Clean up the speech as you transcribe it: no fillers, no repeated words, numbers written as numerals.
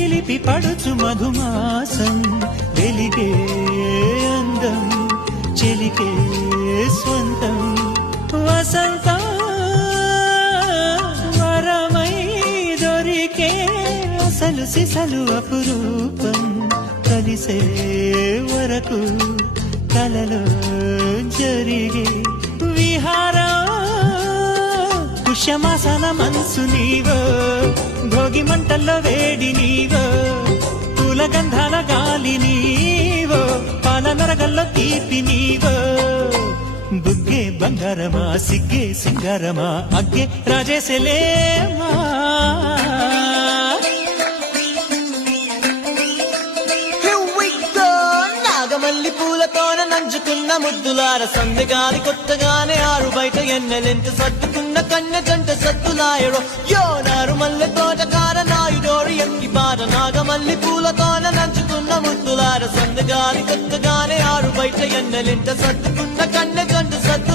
చిలిపి పడుచు మధుమాసం వెలిగే అందం చెలికే స్వంతం వసంతం వరమై దొరికే అసలు సిసలు అపురూపం కలిసే వరకు కలలో జరిగే విహారం పుష్యమాసాల మనసు నీవో భోగి మంటల్లో వేడి నీవో పూల గంధాల గాలి నీవో పాల నరగల్లో తీపి నీవో బుగ్గే బంగారమా సిగ్గే సింగారమా అగ్గే రాజేసలేమా మల్లి పూలతోన నంచుకున్న ముద్దులార సందగాని కొత్తగానే ఆరు బయట ఎన్నెలెంత సర్దుకున్న కన్న జంట సత్తులాయడో యో నారు మల్లె తోటకార నాయుడోడు ఎక్కి బాట నాగమల్లి పూలతోన నంచుకున్న ముద్దులార సందగాని కొత్తగానే ఆరు బయట ఎన్నెలెంత సర్దుకున్న కన్న జంట సత్తు